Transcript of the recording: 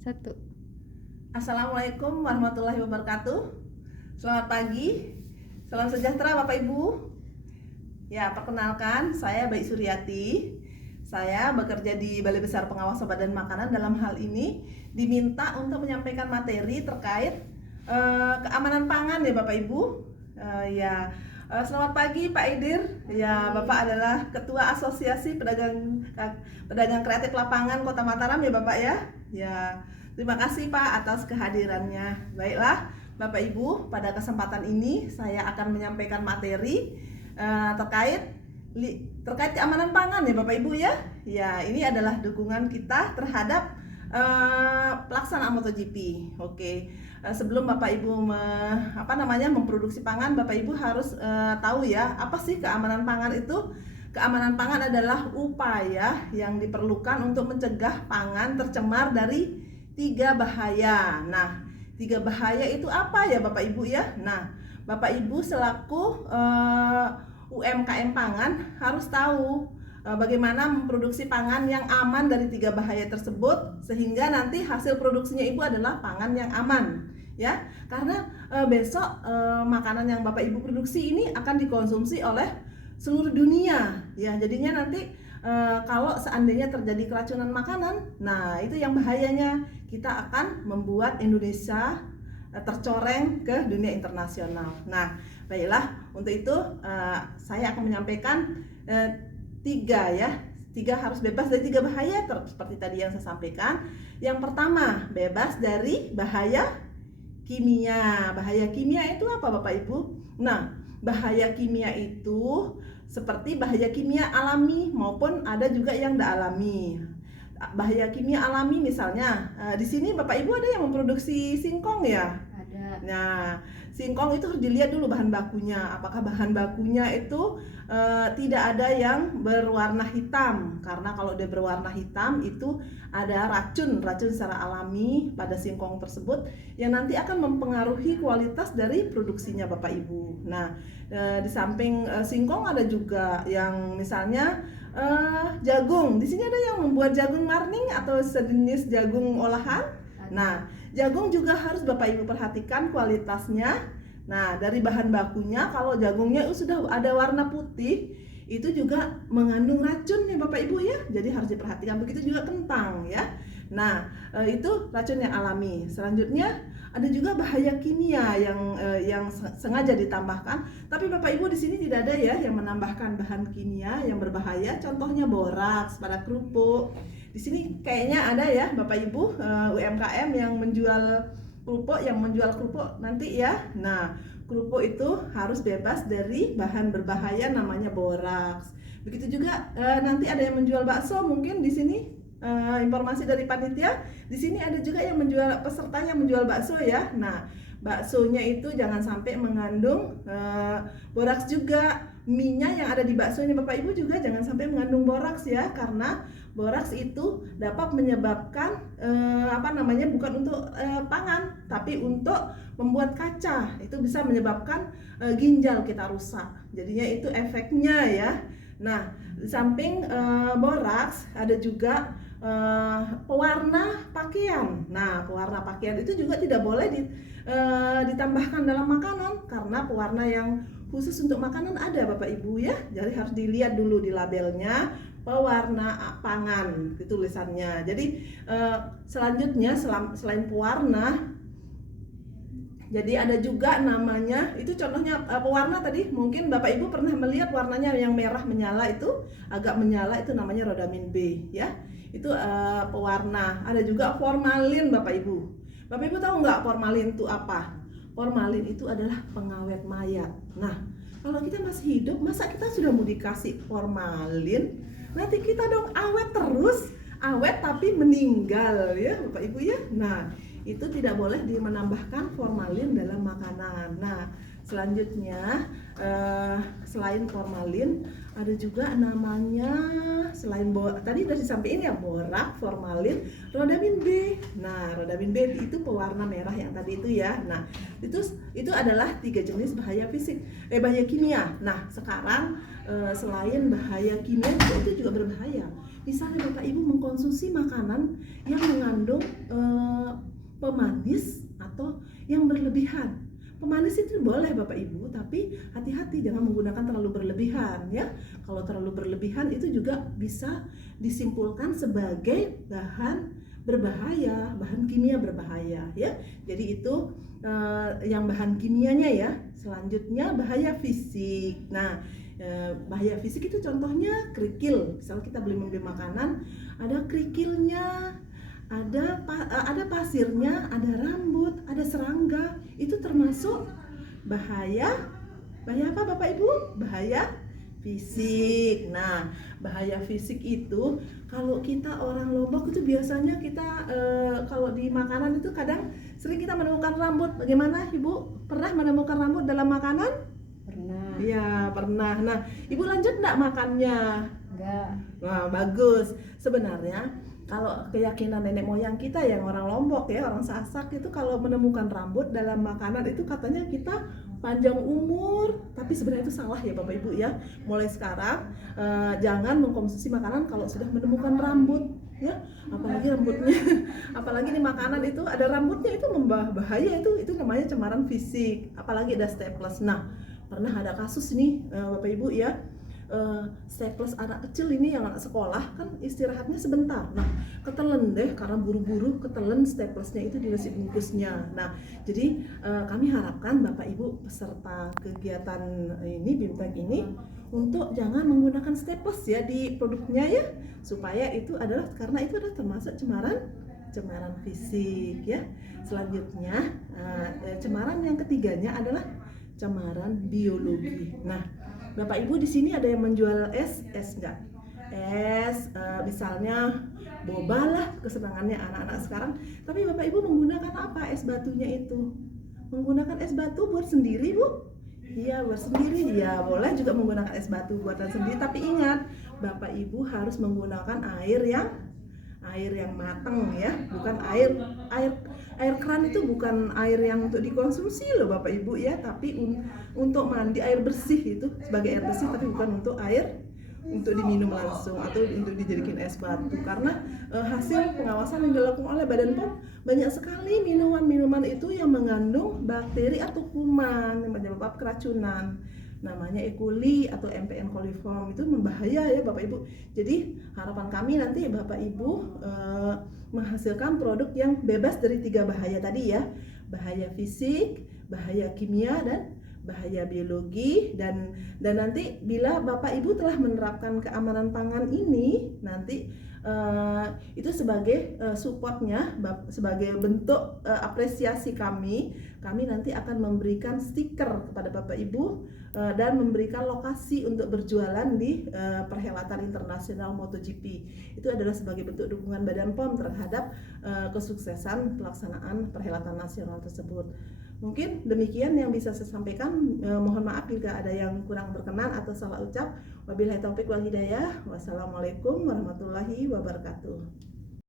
Satu. Assalamualaikum warahmatullahi wabarakatuh. Selamat pagi, salam sejahtera Bapak Ibu. Ya, perkenalkan saya Baik Suryati. Saya bekerja di Balai Besar Pengawas Obat dan Makanan. Dalam hal ini diminta untuk menyampaikan materi terkait keamanan pangan ya Bapak Ibu. Selamat pagi Pak Idir. Ya, Bapak adalah Ketua Asosiasi Pedagang Kreatif Lapangan Kota Mataram ya Bapak ya. Ya, terima kasih Pak atas kehadirannya. Baiklah, Bapak Ibu, pada kesempatan ini saya akan menyampaikan materi terkait keamanan pangan ya Bapak Ibu ya. Ya, ini adalah dukungan kita terhadap pelaksanaan MotoGP. Oke. Sebelum Bapak Ibu memproduksi pangan, Bapak Ibu harus tahu ya, apa sih keamanan pangan itu? Keamanan pangan adalah upaya yang diperlukan untuk mencegah pangan tercemar dari 3 bahaya. Nah, 3 bahaya itu apa ya Bapak Ibu ya? Nah, Bapak Ibu selaku UMKM pangan harus tahu bagaimana memproduksi pangan yang aman dari 3 bahaya tersebut, sehingga nanti hasil produksinya Ibu adalah pangan yang aman ya. Karena besok makanan yang Bapak Ibu produksi ini akan dikonsumsi oleh seluruh dunia ya. Jadinya nanti kalau seandainya terjadi keracunan makanan, nah itu yang bahayanya, kita akan membuat Indonesia tercoreng ke dunia internasional. Nah, baiklah, untuk itu saya akan menyampaikan 3 harus bebas dari 3 bahaya seperti tadi yang saya sampaikan. Yang pertama, bebas dari bahaya kimia. Bahaya kimia itu apa Bapak Ibu? Nah, bahaya kimia itu seperti bahaya kimia alami maupun ada juga yang tidak alami. Bahaya kimia alami misalnya di sini Bapak Ibu ada yang memproduksi singkong ya? Ada. Nah, singkong itu harus dilihat dulu bahan bakunya. Apakah bahan bakunya itu tidak ada yang berwarna hitam? Karena kalau dia berwarna hitam itu ada racun secara alami pada singkong tersebut yang nanti akan mempengaruhi kualitas dari produksinya Bapak Ibu. Nah, di samping singkong ada juga yang misalnya jagung. Di sini ada yang membuat jagung marning atau sejenis jagung olahan. Nah, jagung juga harus Bapak Ibu perhatikan kualitasnya. Nah, dari bahan bakunya, kalau jagungnya sudah ada warna putih, itu juga mengandung racun ya Bapak Ibu ya. Jadi harus diperhatikan. Begitu juga kentang ya. Nah, itu racun yang alami. Selanjutnya ada juga bahaya kimia yang sengaja ditambahkan. Tapi Bapak Ibu di sini tidak ada ya yang menambahkan bahan kimia yang berbahaya. Contohnya boraks pada kerupuk. Di sini kayaknya ada ya Bapak Ibu UMKM yang menjual kerupuk nanti ya. Nah, kerupuk itu harus bebas dari bahan berbahaya namanya boraks. Begitu juga nanti ada yang menjual bakso, mungkin di sini informasi dari panitia, di sini ada juga yang menjual, pesertanya menjual bakso ya. Nah, baksonya itu jangan sampai mengandung boraks juga. Minyak yang ada di baksonya Bapak Ibu juga jangan sampai mengandung boraks ya, karena boraks itu dapat menyebabkan bukan untuk pangan, tapi untuk membuat kaca. Itu bisa menyebabkan ginjal kita rusak. Jadinya itu efeknya ya. Nah, di samping boraks ada juga pewarna pakaian. Nah, pewarna pakaian itu juga tidak boleh ditambahkan dalam makanan, karena pewarna yang khusus untuk makanan ada Bapak Ibu ya. Jadi harus dilihat dulu di labelnya, pewarna pangan itu tulisannya. Jadi selanjutnya selain pewarna, jadi ada juga namanya, itu contohnya pewarna tadi, mungkin Bapak Ibu pernah melihat warnanya yang merah menyala, itu agak menyala, itu namanya rodamin B ya. Itu pewarna. Ada juga formalin Bapak Ibu. Bapak Ibu tahu nggak formalin itu apa? Formalin itu adalah pengawet mayat. Nah, kalau kita masih hidup, masa kita sudah mau dikasih formalin? Nanti kita dong awet terus, awet tapi meninggal ya Bapak Ibu ya. Nah, itu tidak boleh menambahkan formalin dalam makanan. Nah, selanjutnya selain formalin ada juga namanya, selain tadi sudah disampaikan ya, borak, formalin, rodamin B. Nah, rodamin B itu pewarna merah yang tadi itu ya. Nah, itu adalah 3 jenis bahaya bahaya kimia. Nah, sekarang selain bahaya kimia itu juga berbahaya. Misalnya Bapak Ibu mengkonsumsi makanan yang mengandung pemanis atau yang berlebihan. Pemanis itu boleh Bapak Ibu, tapi hati-hati jangan menggunakan terlalu berlebihan ya. Kalau terlalu berlebihan itu juga bisa disimpulkan sebagai bahan berbahaya, bahan kimia berbahaya ya. Jadi itu yang bahan kimianya ya. Selanjutnya bahaya fisik. Nah, bahaya fisik itu contohnya kerikil. Misal kita beli makanan, ada kerikilnya, ada pasirnya, ada rambut, ada serangga. Itu termasuk bahaya. Bahaya apa Bapak Ibu? Bahaya fisik. Nah, bahaya fisik itu kalau kita orang Lombok itu biasanya kita kalau di makanan itu kadang sering kita menemukan rambut. Bagaimana Ibu? Pernah menemukan rambut dalam makanan? Pernah. Iya, pernah. Nah, Ibu lanjut enggak makannya? Enggak. Nah, bagus. Sebenarnya kalau keyakinan nenek moyang kita yang orang Lombok ya, orang Sasak itu kalau menemukan rambut dalam makanan itu katanya kita panjang umur. Tapi sebenarnya itu salah ya Bapak Ibu ya. Mulai sekarang jangan mengkonsumsi makanan kalau sudah menemukan rambut ya. Apalagi rambutnya apalagi di makanan itu ada rambutnya, itu bahaya, itu namanya cemaran fisik. Apalagi ada staples. Nah, pernah ada kasus nih Bapak Ibu ya. Staples anak kecil ini yang anak sekolah kan istirahatnya sebentar. Nah, ketelen deh karena buru-buru, ketelen staplesnya itu di nasi bungkusnya. Nah, jadi kami harapkan Bapak Ibu peserta kegiatan ini BIMTEK ini untuk jangan menggunakan staples ya di produknya ya, supaya itu adalah karena itu adalah termasuk cemaran fisik ya. Selanjutnya cemaran yang ketiganya adalah cemaran biologi. Nah, Bapak Ibu di sini ada yang menjual es enggak? Misalnya boba lah kesenangannya anak-anak sekarang. Tapi Bapak Ibu menggunakan apa es batunya itu? Menggunakan es batu buat sendiri Bu? Iya, buat sendiri. Ya, boleh juga menggunakan es batu buatan sendiri. Tapi ingat, Bapak Ibu harus menggunakan air yang matang ya, bukan air keran. Itu bukan air yang untuk dikonsumsi loh Bapak Ibu ya, tapi untuk mandi, air bersih itu sebagai air bersih, tapi bukan untuk air untuk diminum langsung atau untuk dijadikan es batu. Karena hasil pengawasan yang dilakukan oleh Badan POM, banyak sekali minuman-minuman itu yang mengandung bakteri atau kuman yang menyebabkan keracunan, namanya E. coli atau MPN coliform. Itu membahaya ya Bapak Ibu. Jadi harapan kami nanti Bapak Ibu menghasilkan produk yang bebas dari 3 bahaya tadi ya. Bahaya fisik, bahaya kimia, dan bahaya biologi. Dan nanti bila Bapak Ibu telah menerapkan keamanan pangan ini, nanti itu sebagai supportnya, sebagai bentuk apresiasi kami nanti akan memberikan stiker kepada Bapak Ibu dan memberikan lokasi untuk berjualan di perhelatan internasional MotoGP. Itu adalah sebagai bentuk dukungan Badan POM terhadap kesuksesan pelaksanaan perhelatan nasional tersebut. Mungkin demikian yang bisa saya sampaikan. Mohon maaf jika ada yang kurang berkenan atau salah ucap. Wabillahi taufik wal hidayah. Wassalamualaikum warahmatullahi wabarakatuh.